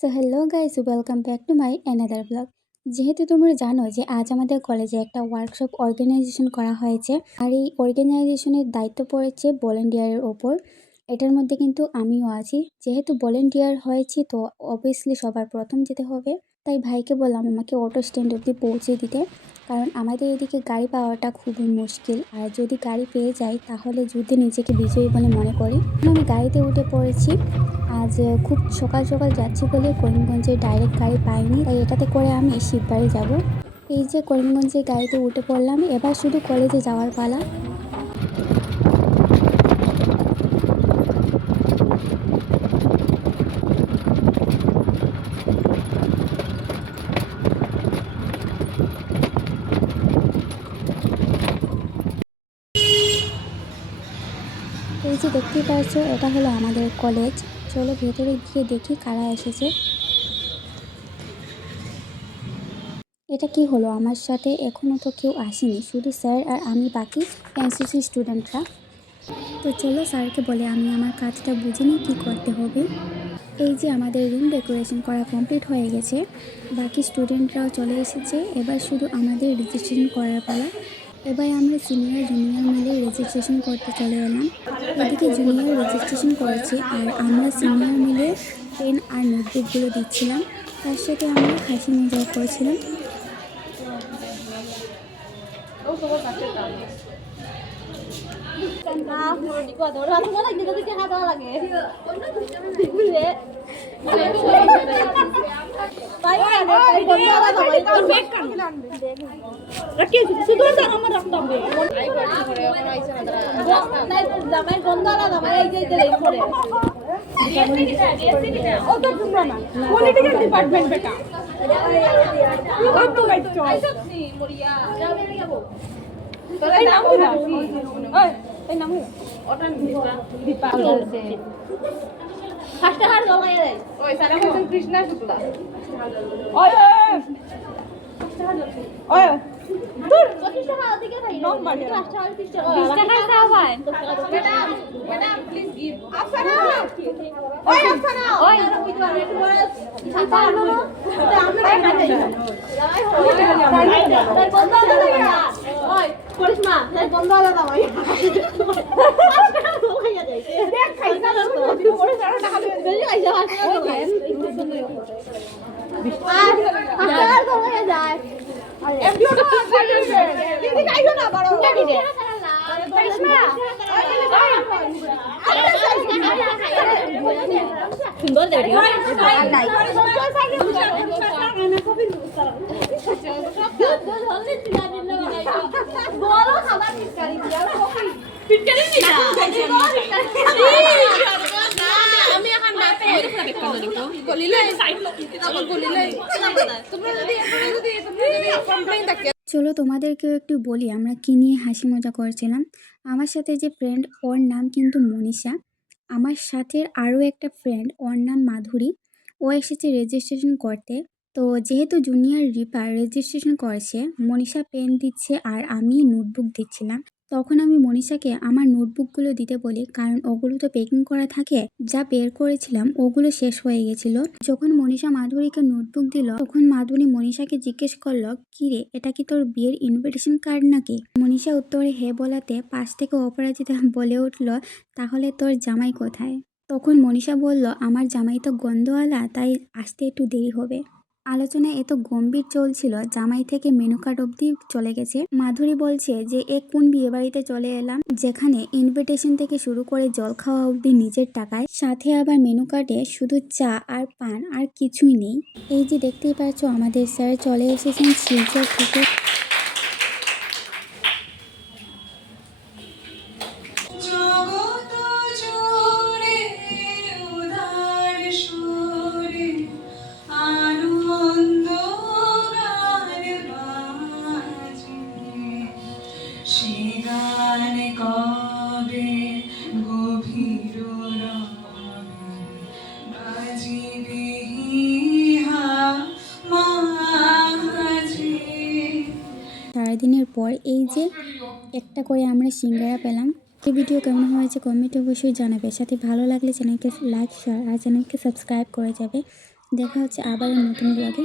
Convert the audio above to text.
So hello guys, welcome back to my another blog. যেহেতু তোমরা জানো যে আজ আমাদের কলেজে একটা ওয়ার্কশপ অর্গানাইজেশন করা হয়েছে, আর এই অর্গানাইজেশনের দায়িত্ব পড়েছে ভলেন্টিয়ারের ওপর। এটার মধ্যে কিন্তু আমিও আছি। যেহেতু ভলেন্টিয়ার হয়েছি তো অবভিয়াসলি সবার প্রথম যেতে হবে। তাই ভাইকে বললাম আমাকে অটো স্ট্যান্ড অবধি পৌঁছে দিতে, কারণ আমাদের এদিকে গাড়ি পাওয়াটা খুবই মুশকিল। আর যদি গাড়ি পেয়ে যাই তাহলে যদি নিজেকে বিজয়ী বলে মনে করি। আমি গাড়িতে উঠে পড়েছি। আজ খুব সকাল সকাল যাচ্ছি বলে করিমগঞ্জে ডাইরেক্ট গাড়ি পাইনি, তাই এটাতে করে আমি শিববাড়ি যাব। এই যে করিমগঞ্জের গাড়িতে উঠে পড়লাম, এবার শুধু কলেজে যাওয়ার পালা। এই যে দেখতেই পাচ্ছ, এটা হলো আমাদের কলেজ। চলো ভেতরে গিয়ে দেখি কারা এসেছে। এটা কি হলো, আমার সাথে এখনও তো কেউ আসেনি, শুধু স্যার আর আমি, বাকি এনসিসি স্টুডেন্টরা। তো চলো স্যারকে বলে আমি আমার কাজটা বুঝে নিই কী করতে হবে। এই যে আমাদের রুম ডেকোরেশন করা কমপ্লিট হয়ে গেছে, বাকি স্টুডেন্টরাও চলে এসেছে। এবার শুধু আমাদের রেজিস্ট্রেশন করার পালা। এবার আমরা সিনিয়র জুনিয়র মিলে রেজিস্ট্রেশন করতে চলে এলাম। এদিকে জুনিয়র রেজিস্ট্রেশন করেছে আর আমরা সিনিয়র মিলে পেন আর নোটবুকগুলো দিচ্ছিলাম। তার সাথে আমরা হাসি মজাও করেছিলাম। পলিটিক্যাল ডিপার্টমেন্ট বেটা এই নাম এই নাম দীপা ফার্স্ট হার গলায় রে ওই সারা বছর কৃষ্ণা শুক্লা ওই ওই দূর 25 টাকা দিকে ভাই নক মারি 20 টাকা দাও ভাই madam madam please give Afsana ওই আফসানা ওই ওই তো রেড বয়স ছাতা আনো আমরা খাই তাই বন্ধ হলো না ওই করিসমা তাই বন্ধ হলো না ভাই দেখ খাইছা না তো পরে সারা টাকা বেশি খাইছা ওই একটু সুন্দর আর হাজার হয়ে যায় এমডিও তো দিদি খাইছো না বড় দিদি করিসমা সুন্দর দেরি নাই বড় খাবার পিটকারি দিয়া পিটকারি না আমি এখন মাপে ওই ফটো দেখতে দেখো গলিলে সাইড তখন গলিলে তোমরা যদি কমপ্লেইন থাকে। চলো তোমাদেরকেও একটু বলি আমরা কী নিয়ে হাসি মজা করছিলাম। আমার সাথে যে ফ্রেন্ড, ওর নাম কিন্তু মনীষা। আমার সাথে আরও একটা ফ্রেন্ড, ওর নাম মাধুরী। ও এসেছে রেজিস্ট্রেশন করতে। তো যেহেতু জুনিয়র রিপা রেজিস্ট্রেশন করেছে, মনীষা পেন দিচ্ছে আর আমি নোটবুক দিচ্ছিলাম। তখন আমি মনীষাকে আমার নোটবুকগুলো দিতে বলি, কারণ ওগুলো তো প্যাকিং করা থাকে। যা বের করেছিলাম ওগুলো শেষ হয়ে গেছিল। যখন মনীষা মাধুরীকে নোটবুক দিল, তখন মাধুরী মনীষাকে জিজ্ঞেস করলো, কিরে এটা কি তোর বিয়ের ইনভিটেশন কার্ড নাকি? মনীষা উত্তরে হ্যাঁ বলাতে পাশ থেকে অপরাজিতা বলে উঠল, তাহলে তোর জামাই কোথায়? তখন মনীষা বলল, আমার জামাই তো গন্ধওয়ালা, তাই আসতে একটু দেরি হবে। আলোচনা এত গম্ভীর চলছিল, জামাই থেকে মেনু কার্ড অবধি চলে গেছে। মাধুরী বলছে যে কোন বিয়ে বাড়িতে চলে এলাম, যেখানে ইনভিটেশন থেকে শুরু করে জল খাওয়া অবধি নিজের টাকায়, সাথে আবার মেনু কার্ডে শুধু চা আর পান আর কিছুই নেই। এই যে দেখতেই পাচ্ছ আমাদের স্যার চলে এসেছেন শিলচর থেকে। সারাদিনের পর এই যে একটা করে আমরা সিঙ্গারা পেলাম। এই ভিডিও কেমন হয়েছে কমেন্টে অবশ্যই জানাবে। সাথে ভালো লাগলে চ্যানেলকে লাইক, শেয়ার আর চ্যানেলকে সাবস্ক্রাইব করে যাবে। দেখা হচ্ছে আবার নতুন ব্লগে।